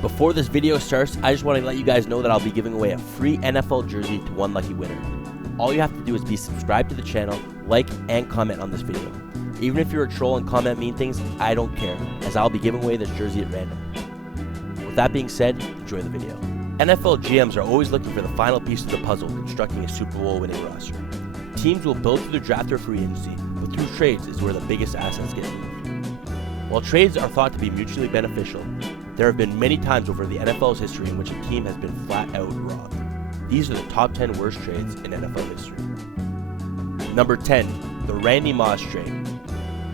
Before this video starts, I just want to let you guys know that I'll be giving away a free NFL jersey to one lucky winner. All you have to do is be subscribed to the channel, like, and comment on this video. Even if you're a troll and comment mean things, I don't care, as I'll be giving away this jersey at random. With that being said, enjoy the video. NFL GMs are always looking for the final piece of the puzzle constructing a Super Bowl winning roster. Teams will build through the draft or free agency, but through trades is where the biggest assets get moved. While trades are thought to be mutually beneficial, there have been many times over the NFL's history in which a team has been flat out robbed. These are the top 10 worst trades in NFL history. Number 10, the Randy Moss trade.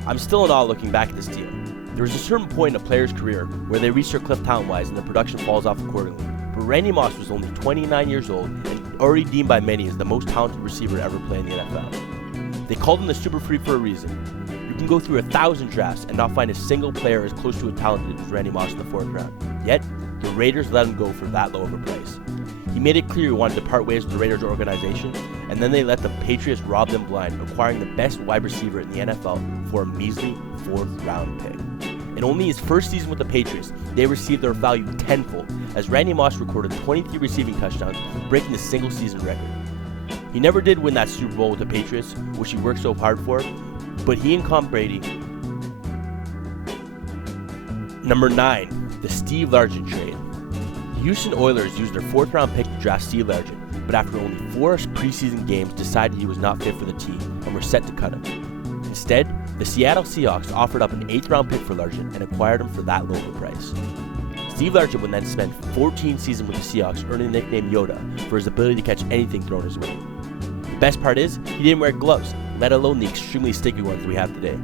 I'm still in awe looking back at this deal. There is a certain point in a player's career where they reach their cliff talent-wise and their production falls off accordingly. But Randy Moss was only 29 years old and already deemed by many as the most talented receiver ever play in the NFL. They called him the Super Freak for a reason. You can go through 1,000 drafts and not find a single player as close to a talented as Randy Moss in the 4th round. Yet, the Raiders let him go for that low of a price. He made it clear he wanted to part ways with the Raiders organization, and then they let the Patriots rob them blind, acquiring the best wide receiver in the NFL for a measly 4th round pick. In only his first season with the Patriots, they received their value tenfold, as Randy Moss recorded 23 receiving touchdowns, breaking the single season record. He never did win that Super Bowl with the Patriots, which he worked so hard for, but he and Tom Brady. Number 9, the Steve Largent trade. The Houston Oilers used their 4th round pick to draft Steve Largent, but after only 4 preseason games decided he was not fit for the team and were set to cut him. Instead, the Seattle Seahawks offered up an 8th round pick for Largent and acquired him for that low of a price. Steve Largent would then spend 14 seasons with the Seahawks, earning the nickname Yoda for his ability to catch anything thrown his way. The best part is, he didn't wear gloves, let alone the extremely sticky ones we have today.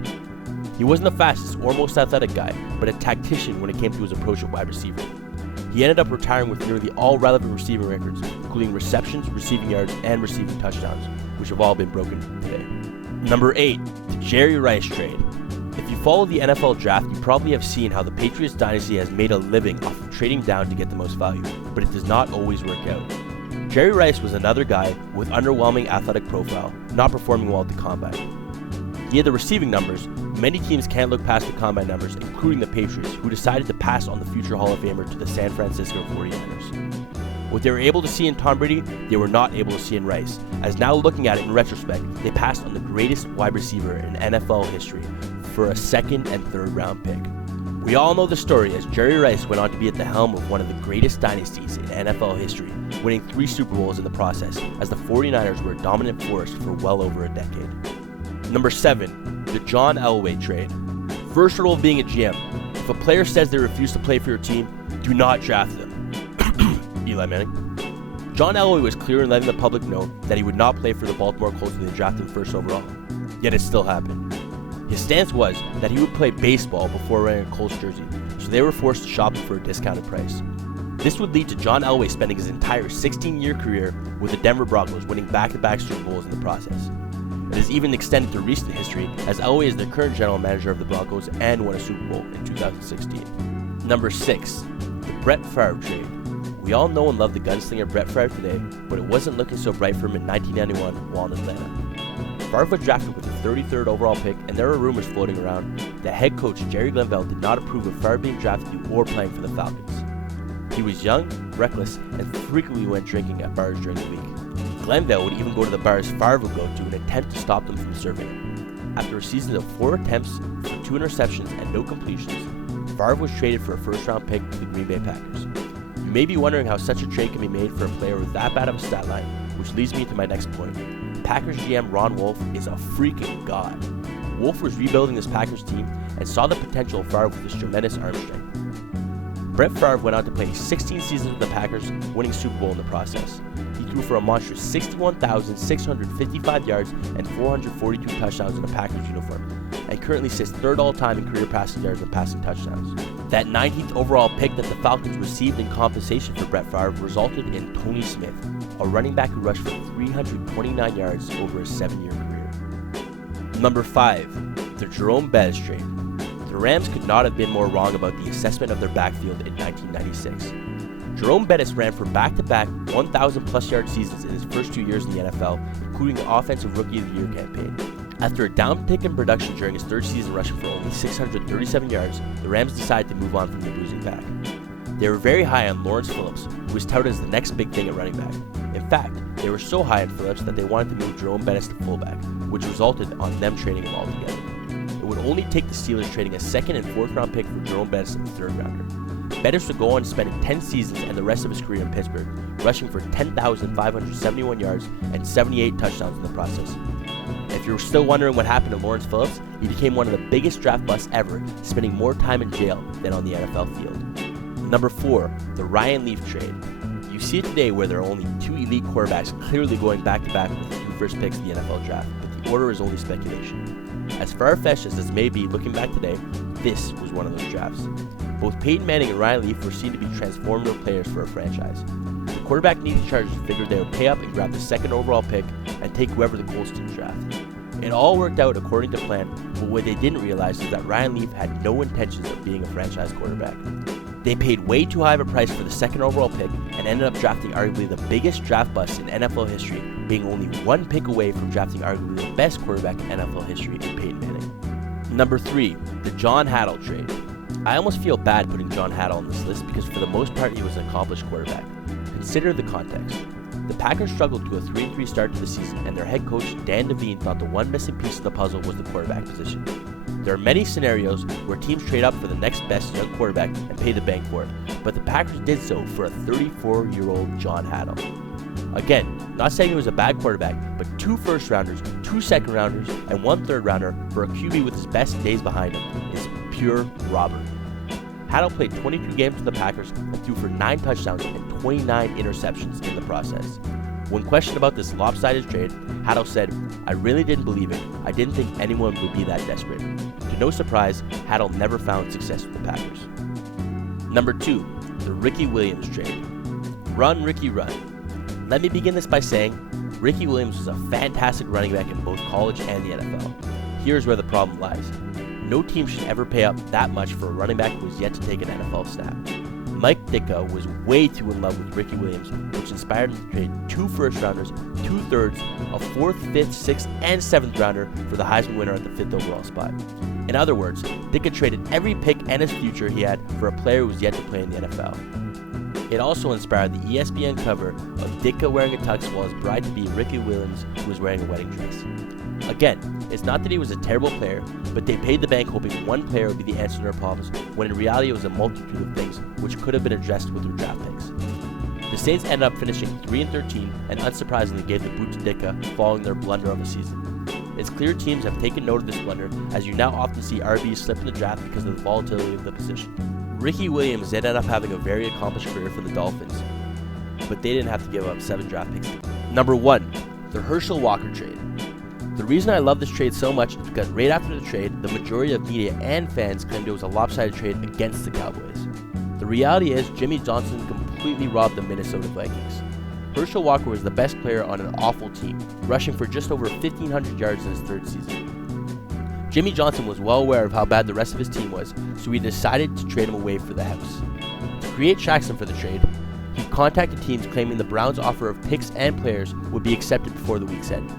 He wasn't the fastest or most athletic guy, but a tactician when it came to his approach at wide receiver. He ended up retiring with nearly all relevant receiving records, including receptions, receiving yards, and receiving touchdowns, which have all been broken today. Number 8, the Jerry Rice trade. If you follow the NFL draft, you probably have seen how the Patriots dynasty has made a living off of trading down to get the most value, but it does not always work out. Jerry Rice was another guy with underwhelming athletic profile, not performing well at the combine. He had the receiving numbers. Many teams can't look past the combine numbers, including the Patriots, who decided to pass on the future Hall of Famer to the San Francisco 49ers. What they were able to see in Tom Brady, they were not able to see in Rice, as now looking at it in retrospect, they passed on the greatest wide receiver in NFL history for a 2nd and 3rd round pick. We all know the story, as Jerry Rice went on to be at the helm of one of the greatest dynasties in NFL history, winning 3 Super Bowls in the process, as the 49ers were a dominant force for well over a decade. Number 7, the John Elway trade. First rule of being a GM: if a player says they refuse to play for your team, do not draft them. Eli Manning. John Elway was clear in letting the public know that he would not play for the Baltimore Colts when they drafted him 1st overall. Yet it still happened. His stance was that he would play baseball before wearing a Colts jersey, so they were forced to shop him for a discounted price. This would lead to John Elway spending his entire 16-year career with the Denver Broncos, winning back-to-back Super Bowls in the process. It is even extended to recent history, as Elway is the current general manager of the Broncos and won a Super Bowl in 2016. Number 6, the Brett Favre trade. We all know and love the gunslinger Brett Favre today, but it wasn't looking so bright for him in 1991 while in Atlanta. Favre was drafted with the 33rd overall pick, and there are rumors floating around that head coach Jerry Glanville did not approve of Favre being drafted or playing for the Falcons. He was young, reckless, and frequently went drinking at bars during the week. Glanville would even go to the bars Favre would go to in an attempt to stop them from serving him. After a season of 4 attempts for 2 interceptions and no completions, Favre was traded for a 1st round pick to the Green Bay Packers. You may be wondering how such a trade can be made for a player with that bad of a stat line, which leads me to my next point. Packers GM Ron Wolf is a freaking god. Wolf was rebuilding this Packers team and saw the potential of Favre with his tremendous arm strength. Brett Favre went on to play 16 seasons with the Packers, winning Super Bowl in the process. He threw for a monstrous 61,655 yards and 442 touchdowns in a Packers uniform, and currently sits 3rd all-time in career passing yards and passing touchdowns. That 19th overall pick that the Falcons received in compensation for Brett Favre resulted in Tony Smith, a running back who rushed for 329 yards over a 7-year career. Number 5, the Jerome Bettis trade. The Rams could not have been more wrong about the assessment of their backfield in 1996. Jerome Bettis ran for back-to-back 1,000-plus yard seasons in his first 2 years in the NFL, including the Offensive Rookie of the Year campaign. After a downtick in production during his 3rd season rushing for only 637 yards, the Rams decided to move on from the bruising back. They were very high on Lawrence Phillips, who was touted as the next big thing at running back. In fact, they were so high on Phillips that they wanted to move Jerome Bettis to fullback, which resulted on them trading him altogether. It would only take the Steelers trading a 2nd and 4th round pick for Jerome Bettis in the 3rd rounder. Bettis would go on spending 10 seasons and the rest of his career in Pittsburgh, rushing for 10,571 yards and 78 touchdowns in the process. If you're still wondering what happened to Lawrence Phillips, he became one of the biggest draft busts ever, spending more time in jail than on the NFL field. Number 4, the Ryan Leaf trade. You see it today where there are only 2 elite quarterbacks clearly going back-to-back with the 2 first picks in the NFL draft, but the order is only speculation. As far-fetched as this may be looking back today, this was one of those drafts. Both Peyton Manning and Ryan Leaf were seen to be transformative players for a franchise. The quarterback-needy Chargers figured they would pay up and grab the 2nd overall pick and take whoever the Colts didn't draft. It all worked out according to plan, but what they didn't realize is that Ryan Leaf had no intentions of being a franchise quarterback. They paid way too high of a price for the 2nd overall pick and ended up drafting arguably the biggest draft bust in NFL history, being only 1 pick away from drafting arguably the best quarterback in NFL history in Peyton Manning. Number 3, the John Haddle trade. I almost feel bad putting John Haddle on this list because for the most part he was an accomplished quarterback. Consider the context. The Packers struggled to a 3-3 start to the season, and their head coach Dan Devine thought the one missing piece of the puzzle was the quarterback position. There are many scenarios where teams trade up for the next best young quarterback and pay the bank for it, but the Packers did so for a 34-year-old John Haddle. Again, not saying he was a bad quarterback, but 2 first-rounders, 2 second-rounders, and 1 third-rounder for a QB with his best days behind him is pure robbery. Haddle played 22 games with the Packers and threw for 9 touchdowns and 29 interceptions in the process. When questioned about this lopsided trade, Haddle said, "I really didn't believe it. I didn't think anyone would be that desperate." To no surprise, Haddle never found success with the Packers. Number 2, the Ricky Williams trade. Run, Ricky, run. Let me begin this by saying, Ricky Williams was a fantastic running back in both college and the NFL. Here's where the problem lies. No team should ever pay up that much for a running back who is yet to take an NFL snap. Mike Ditka was way too in love with Ricky Williams, which inspired him to trade 2 first-rounders, 2 thirds, a 4th, 5th, 6th, and 7th rounder for the Heisman winner at the 5th overall spot. In other words, Ditka traded every pick and his future he had for a player who was yet to play in the NFL. It also inspired the ESPN cover of Ditka wearing a tux while his bride-to-be Ricky Williams was wearing a wedding dress. Again, it's not that he was a terrible player, but they paid the bank hoping one player would be the answer to their problems, when in reality it was a multitude of things which could have been addressed with their draft picks. The Saints ended up finishing 3-13 and unsurprisingly gave the boot to Ditka following their blunder of the season. It's clear teams have taken note of this blunder, as you now often see RBs slip in the draft because of the volatility of the position. Ricky Williams ended up having a very accomplished career for the Dolphins, but they didn't have to give up 7 draft picks. Number 1, the Herschel Walker trade. The reason I love this trade so much is because right after the trade, the majority of media and fans claimed it was a lopsided trade against the Cowboys. The reality is Jimmy Johnson completely robbed the Minnesota Vikings. Herschel Walker was the best player on an awful team, rushing for just over 1,500 yards in his 3rd season. Jimmy Johnson was well aware of how bad the rest of his team was, so he decided to trade him away for the house. To create traction for the trade, he contacted teams claiming the Browns' offer of picks and players would be accepted before the week's end.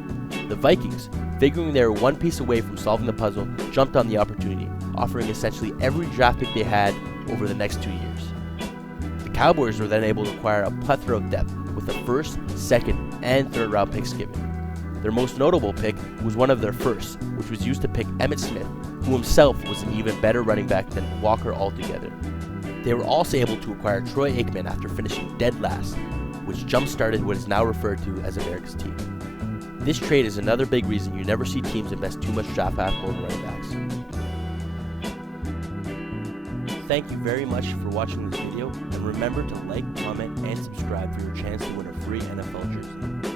The Vikings, figuring they were one piece away from solving the puzzle, jumped on the opportunity, offering essentially every draft pick they had over the next 2 years. The Cowboys were then able to acquire a plethora of depth, with the 1st, 2nd, and 3rd round picks given. Their most notable pick was one of their first, which was used to pick Emmitt Smith, who himself was an even better running back than Walker altogether. They were also able to acquire Troy Aikman after finishing dead last, which jump-started what is now referred to as America's team. This trade is another big reason you never see teams invest too much draft capital in running backs. Thank you very much for watching this video, and remember to like, comment, and subscribe for your chance to win a free NFL jersey.